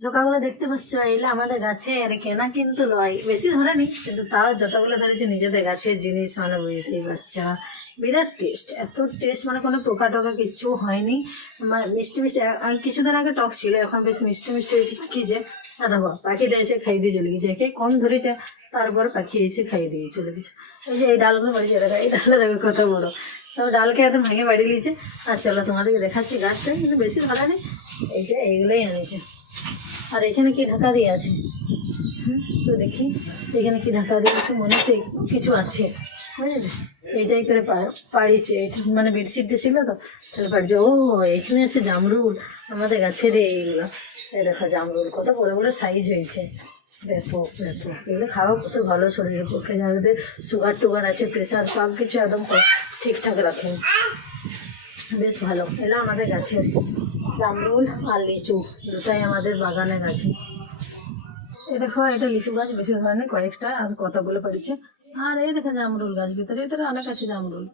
ঝোঁকাগুলো দেখতে পাচ্ছ, এগুলো আমাদের গাছে আর কেনা কিন্তু নয়, বেশি ধরেনি, কিন্তু তাও যতগুলো ধরেছে নিজেদের গাছের জিনিস, মানে বুঝতেই পারছো। বিরাট টেস্ট, এত টেস্ট, মানে কোনো পোকা টোকা কিছু হয়নি, মানে মিষ্টি মিষ্টি। কিছুদিন আগে টক ছিল, এখন বেশ মিষ্টি মিষ্টি কি যে। দেখো পাখিটা এসে খাইয়ে দিয়ে চলে গেছে, একে কম ধরেছে, তারপর পাখি এসে খাইয়ে দিয়ে চলে গেছে। এই যে এই ডালগুলো বাড়িছে, দেখো এই ডালটা দেখো কত বড়, সব ডালকে এত ভেঙে বাড়ি দিয়েছে। আর চলো তোমাদেরকে দেখাচ্ছি গাছটা, কিন্তু বেশি ধরেনি, এই যে এইগুলোই এনেছে। আর এখানে কি ঢাকা দিয়ে আছে, তো দেখি এখানে কি ঢাকা দিয়ে আছে, মনে হচ্ছে কিছু আছে, বুঝলি, এইটাই করে পাড়িয়েছে, এটা মানে বেডশিটটা ছিল তো, তাহলে পাড়িয়েছে। ও এখানে আছে জামরুল, আমাদের গাছের এইগুলো, এই দেখো জামরুল কত বড় বড় সাইজ হয়েছে, ব্যাপক ব্যাপক। এগুলো খাওয়া কত ভালো শরীরের পক্ষে, যাদের সুগার টুগার আছে, প্রেশার, সব কিছু একদম ঠিকঠাক রাখে, বেশ ভালো। এগুলো আমাদের গাছের জামরুল আর লিচু, দুটাই আমাদের বাগানের আছে। এই দেখো এটা লিচু গাছ, বেশি ধরনের কয়েকটা, আর কতগুলো পড়েছে। আর এই দেখো জামরুল গাছ, ভিতরে ভিতরে অনেক আছে জামরুল।